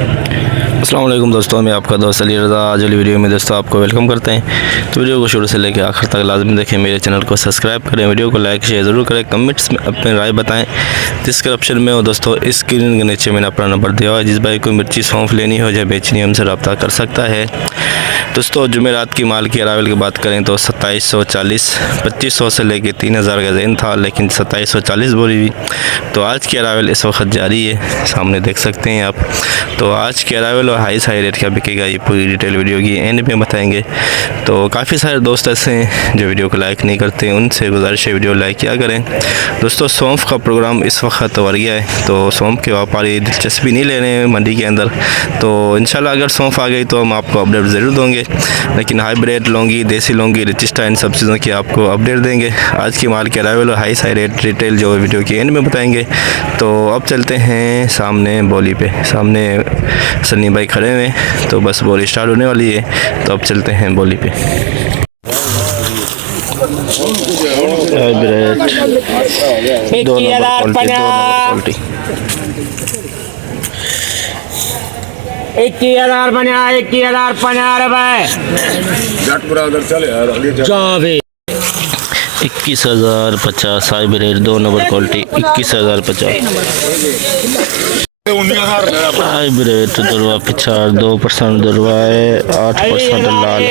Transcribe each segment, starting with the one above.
अस्सलाम वालेकुम दोस्तों, मैं आपका दोस्त अली रज़ा। आज वाली वीडियो में दोस्तों आपको वेलकम करते हैं। तो वीडियो को शुरू से लेकर आखिर तक लाजमी देखें, मेरे चैनल को सब्सक्राइब करें, वीडियो को लाइक शेयर ज़रूर करें, कमेंट्स में अपनी राय बताएं। डिस्क्रिप्शन में हो दोस्तों स्क्रीन के नीचे मैंने अपना नंबर दिया हुआ है। जिस भाई को मिर्ची सौंफ लेनी हो या बेचनी हमसे रब्ता कर सकता है। दोस्तों जुमेरात की माल की अरावल की बात करें तो 2740 2500 से लेकर 3000 का ज़ेन था, लेकिन 2740 बोली हुई। तो आज की अरावल इस वक्त जारी है, सामने देख सकते हैं आप। तो आज की अरावल और हाई रेट क्या बिकेगा ये पूरी डिटेल वीडियो की एंड में बताएंगे। तो काफ़ी सारे दोस्त ऐसे हैं जो वीडियो को लाइक नहीं करते, उनसे गुजारिश है वीडियो लाइक किया करें। दोस्तों सौंफ का प्रोग्राम इस वक्त बढ़ गया है, तो सौंफ के व्यापारी दिलचस्पी नहीं ले रहे हैं मंडी के अंदर। तो इंशाल्लाह अगर सौंफ आ गई तो हम आपको अपडेट ज़रूर देंगे, लेकिन हाइब्रिड लौंगी, देसी लौंगी, रिचिस्टा, इन सब चीज़ों की आपको अपडेट देंगे। आज की माल के अरावल और हाई रेट डिटेल जो वीडियो की एंड में बताएंगे। तो अब चलते हैं सामने बोली पे, सामने सन्नी भाई खड़े हुए, तो बस बोली स्टार्ट होने वाली है। तो अब चलते हैं बोली पे। हाइब्रिड 2 नंबर क्वालिटी 21,050 रुपए। 21,050 हाइब्रिड 2 नंबर क्वालिटी 21,050 हाइब्रिड दुरवा पिछाड़ 2% दुरवा है, 8% लाल।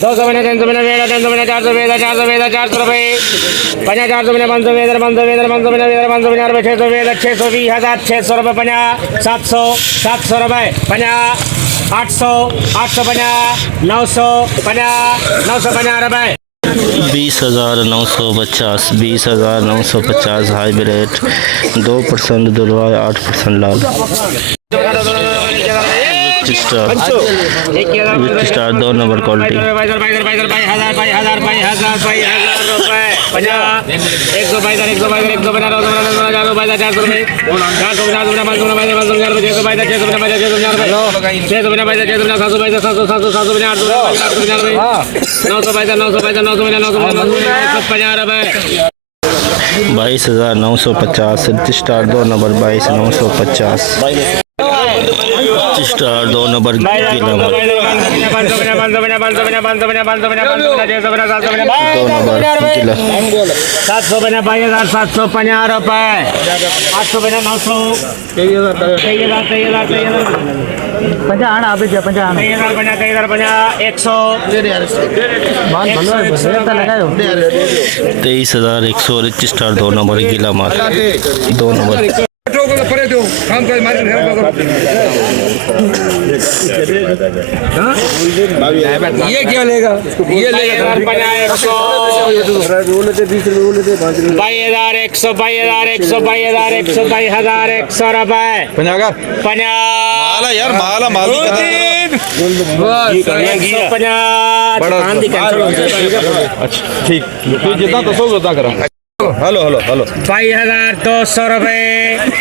दो सौ महीने 300 महीने 400 महीने 400 महीने 400 महीने 400 रुपये 50 400 महीने 500 महीने 500 महीने 500 महीने 500 महीने 600 महीने 620,000 600 रुपये 50 700 700 रुपये 50 800 850 900 50 950 रुपये 20,950 20,950 हाइब्रिड 2% दुरवा 8% लाल। Star 2 number quality 22,950 star 2 number 22,950 star 2 number तेईस 23,100 रिच स्टार 2 नंबर गीला माल 2 नंबर ये क्या लेगा? ये लेगा 22,100 रुपए 50 यार माला माल अच्छा ठीक जितना तो सब उतना करा। हेलो हेलो हेलो 22,200 रुपए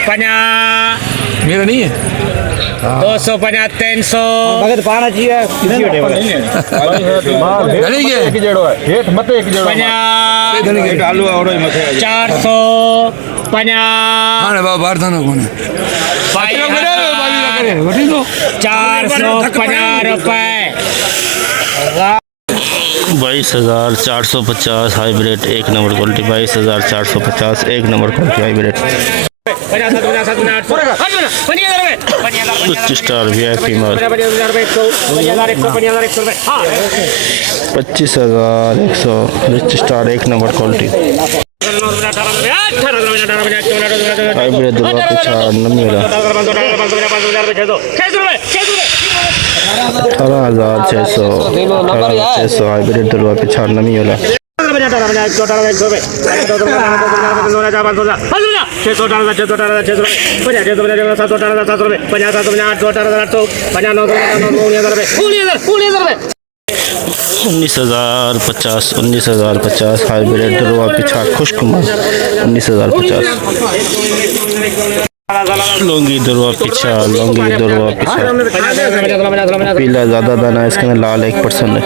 50 मेरा नहीं है 250 300 पाना चाहिए हेठ मत एक जड़ो 50 आलू और 400 50 450 रुपए 22,450 hybrid 1 number quality 22,450 1 number quality hybrid उच्च स्टार VIP माल 25,100 rich star 1 number quality hybrid दुर्गा पिछाड़ नमीरा 18,600 हाइब्रिड दुर्गा पिछाड़ नमीरा 50 19,050 19,050 हाइब्रिड रुआ पिछाड़ खुश्क माल 19,050 लौंगी दरुआ पीछा पीला ज़्यादा दाना है, इसके अंदर लाल 1% है।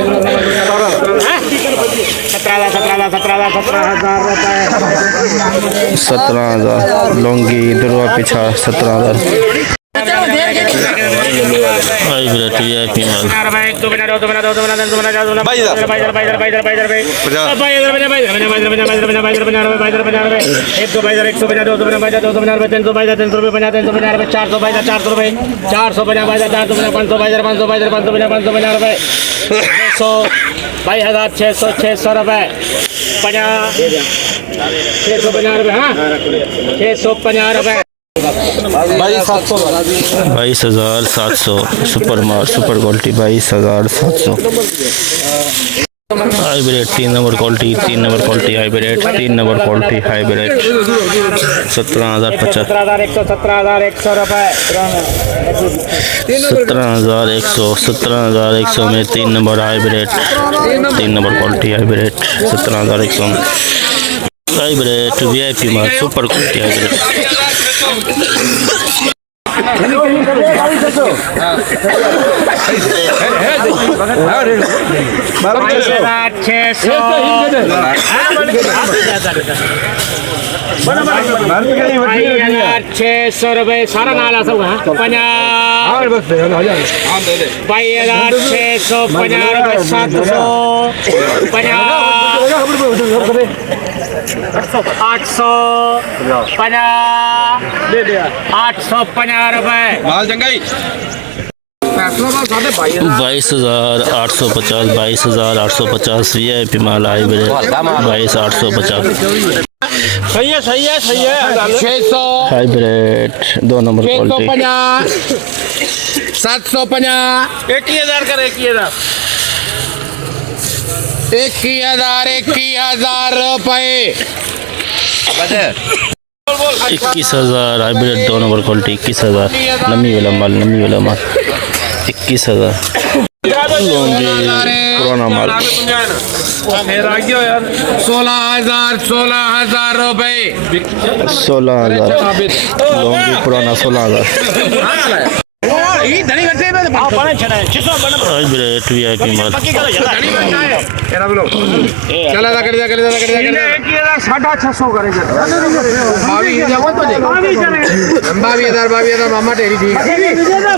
17,000 लौंगी दरुआ पीछा 17,000 हाइब्रिड VIP माल 600 रुपये 650 रुपये हाँ 650 रुपये 22,700 super quality 22,700 hybrid 3 number quality hybrid 3 number quality hybrid 17,050 17,100 रुपये 17,100 में 3 number hybrid 3 number quality hybrid 17,100 में हाइब्रिड VIP माल सुपर क्वालिटी हाइब्रिड 600 रुपये सारा नाला सब 22,650 रुपये 700 850 रुपये 22,850 VIP माल हाइब्रिड 22,850 सही है 600 हाइब्रिड 2 नंबर क्वालिटी 750 21,000 कर 21,000 रुपये 21,000 हाइब्रिड 2 नंबर क्वालिटी 21,000 नमी वाला माल 21,000 लौंगी पुराना माल 16,000 रुपये 16,000 लौंगी पुराना 16,000 हाइब्रिड VIP माल 650 करे 22,000 मामा टेरी ठीक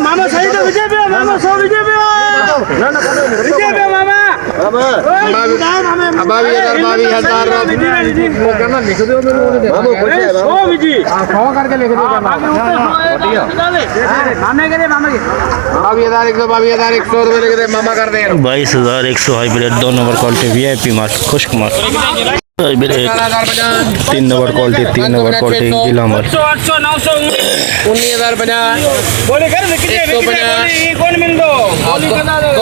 मामा सही तो विजय पे मामा 100 विजय पे मामा 22,000 करना लिख दो मामा 100 विजय 100 करके लिख दो मामे के लिए मामा के 22,100 रुपये लिख दे मामा कर दे 22,100 हाइब्रिड 2 नंबर क्वालिटी VIP माल खुश्क माल हाइब्रिड 3 नंबर क्वालिटी गीला माल 800 900 19,050 बोले कर कितने कौन मिल दो 250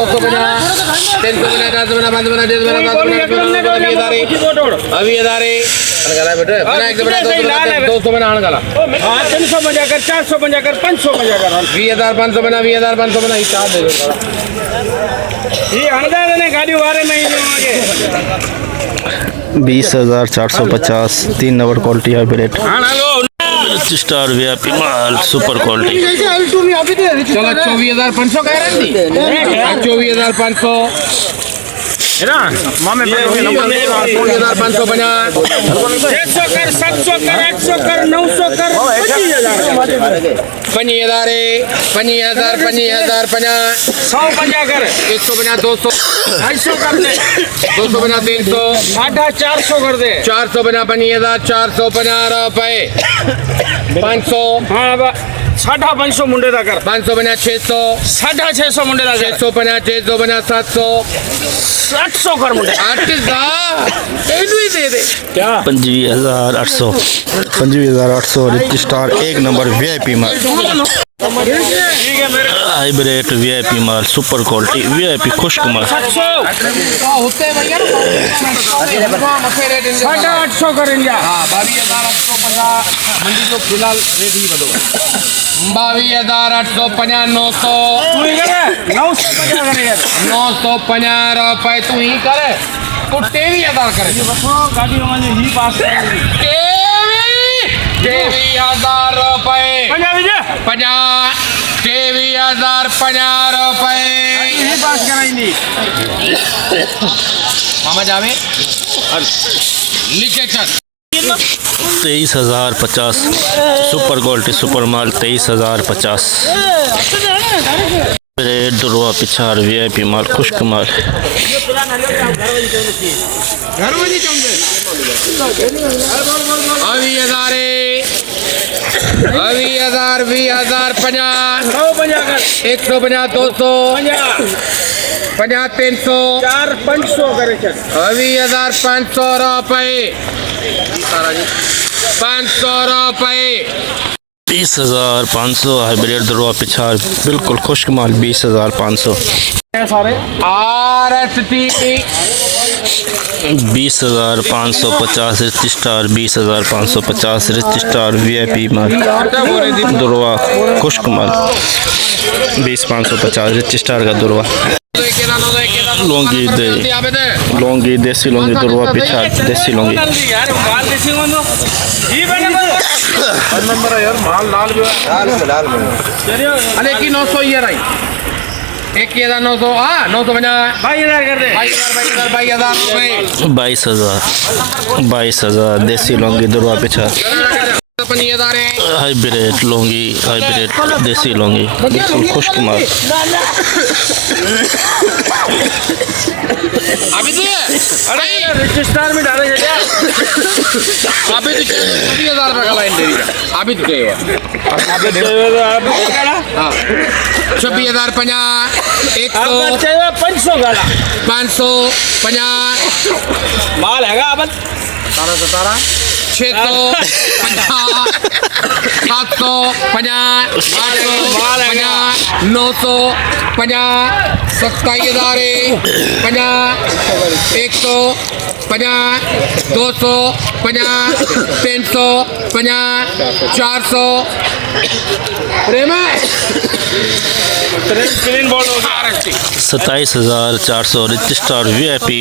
20,450 3 number quality hybrid star VIP माल सुपर क्वालिटी चलो 24,500 कह रहे थे 24,500 है ना मामे 24,550 600 कर 700 कर 800 कर 900 कर 25,000 150 कर 150 200 250 कर दे 250 300 450 कर दे 450 25,450 रुपये 500 हाँ 550 मुंडे दा कर 550 600 650 मुंडे दा 650 700 800 कर मुंडे 8,000 दे दे क्या 25,800 रिच स्टार 1 नंबर VIP माल हाइब्रिड वीआईपी माल सुपर क्वालिटी वीआईपी खुश्क माल 850 करेंगे। हाँ 22,850 मंडी जो फिलहाल रेट ही बदलो 22,850 950 रुपए तू ही करे तू 23,000 करे 23,000 रुपए 23,050 रुपए मामा जावे लिखे चल 23,050 सुपर क्वालिटी सुपर माल 23,050 रेड दुर्वा पिछाड़ वीआईपी माल खुश्क माल अभी हजार 20,050 150 200 50 300 500 करे 20,500 रुपए 500 रुपए 20,500 हाइब्रिड दुर्वा पिछाड़ बिल्कुल खुश्क माल 20,500 RST 20,550 rich star 20,550 rich star VIP माल दुर्वा खुश्क माल 20,550 रिच स्टार का दुर्वा लौंगी देसी लौंगी दुर्वा पिछाड़ देसी लौंगी अरे की 900 ईयर आई 1,900 हाँ 950 22,000 कर दे 22,000 देसी लौंगी दुर्वा पिछाड़ 15,000 है हाइब्रिड लौंगी हाइब्रिड देसी लौंगी बिल्कुल खुश्क माल अभी तो अरे रजिस्टर में डाले क्या अभी तो 20,000 रुपए का लाइन दे रही है अभी तो क्या हाँ 26,050 100 550 माल हैगा अब 650 750 950 27,000 50 150 200 300 400 प्रेमा 27,400 रिच स्टार वीआईपी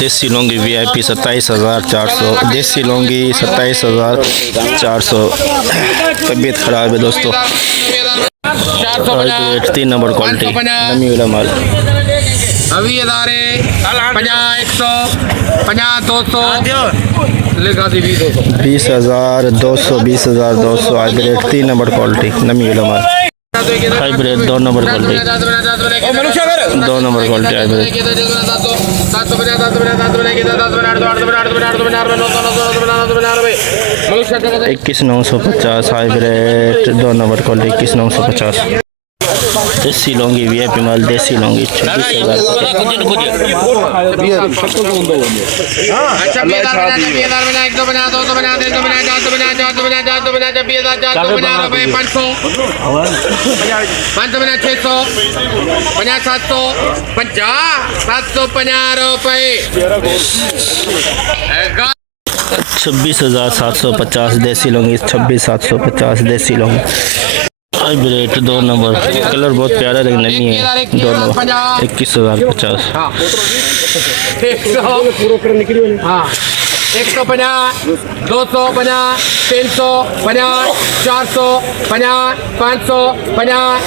देसी लौंगी वीआईपी 27,400 देसी लौंगी 27,400 तबीयत खराब है दोस्तों 3 नंबर क्वालिटी नमी वाला माल 20,200 हाइब्रिड 3 नंबर क्वालिटी नमी वाला माल hybrid 2 number quality 2 number quality hybrid 21,950 hybrid 2 number quality 21,950 देसी लौंगी वीआईपी माल देसी लौंगी 26,000 26,750 देसी लौंगी 26,750 देसी लौंगी हाइब्रिड 2 नंबर कलर बहुत प्यारा लेकिन नहीं है 2 number 21,050 150 250 350 450 550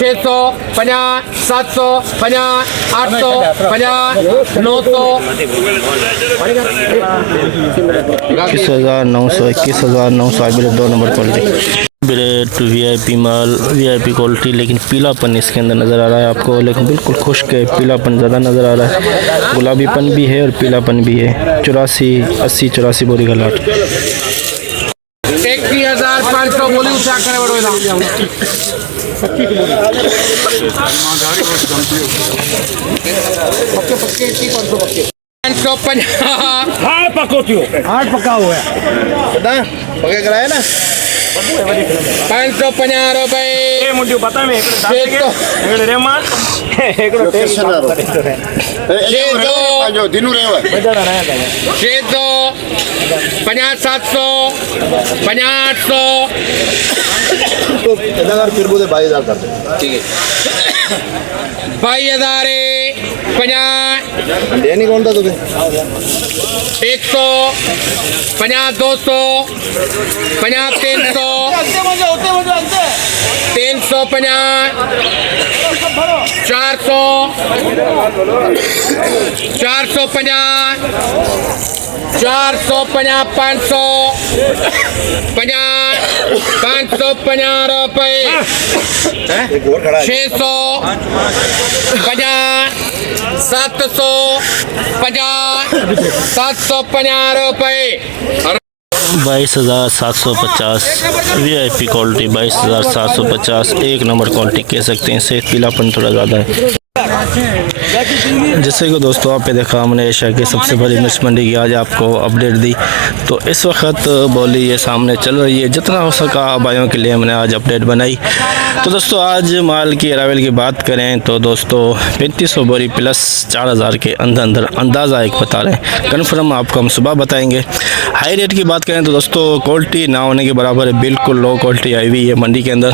650 750 850 900 21,900 hybrid 2 number quality hybrid VIP माल वीआईपी क्वालिटी लेकिन पीलापन इसके अंदर नज़र आ रहा है आपको लेकिन बिल्कुल खुश्क है पीलापन ज़्यादा नज़र आ रहा है गुलाबीपन भी है और पीलापन भी है 84 बोरी का लाट 21,500 बोली उठा करे बड़ो हाथ पका हुआ है पके कराया ना 550 रुपये એ મોટી બતા મે એકડે દાતે કે એકડે રેમાન એકડે જો ધીનું રહેવાય બજાડા રહ્યા હતા 600 50 700 50 तो इधर फिर बोले 22,000 कर दे ठीक है 22,000 50 लेनी कौन था तुम्हें 100 50 200 50 300 350 400 450 450 500 50 550 रुपये एक और खड़ा है 600 50 700 50 750 रुपये 22,750 VIP क्वालिटी 22,750 एक नंबर क्वालिटी कह सकते हैं। इससे पीलापन थोड़ा ज़्यादा है। जैसे कि दोस्तों आप पे देखा हमने एशिया की सबसे बड़ी मिर्च मंडी की आज आपको अपडेट दी। तो इस वक्त बोली ये सामने चल रही है, जितना हो सका भाइयों के लिए हमने आज अपडेट बनाई। तो दोस्तों आज माल की अरावल की बात करें तो दोस्तों 3500 बोरी प्लस 4,000 के अंदर अंदाज़ा एक बता रहे हैं, कन्फर्म आपको हम सुबह बताएंगे। हाई रेट की बात करें तो दोस्तों क्वालिटी ना होने के बराबर है, बिल्कुल लो क्वालिटी आई हुई है मंडी के अंदर।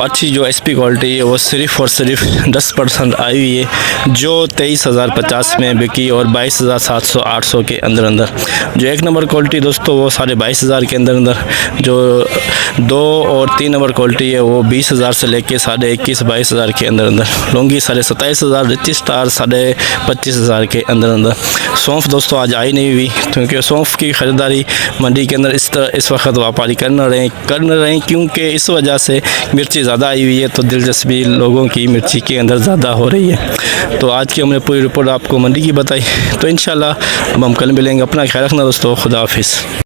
अच्छी जो SP क्वालिटी है वो सिर्फ़ और सिर्फ 10% आई हुई है, जो 23,050 में बिकी और 22,700-800 के अंदर जो एक नंबर क्वालिटी दोस्तों वो 22,500 के अंदर जो 2 और 3 नंबर क्वालिटी है वो 20,000 से लेके 21,000-22,000 के अंदर लुंगी 27,500, रिच स्टार 25,000 के अंदर सौंफ दोस्तों आज आई नहीं हुई, क्योंकि सौंफ की ख़रीदारी मंडी के अंदर इस वक्त व्यापारी कर न रहे हैं क्योंकि इस वजह से मिर्ची ज़्यादा आई हुई है, तो दिलचस्पी लोगों की मिर्ची के अंदर ज़्यादा हो रही है। तो आज की हमने पूरी रिपोर्ट आपको मंडी की बताई। तो इंशाल्लाह अब हम कल मिलेंगे। अपना ख्याल रखना दोस्तों, खुदा हाफिज़।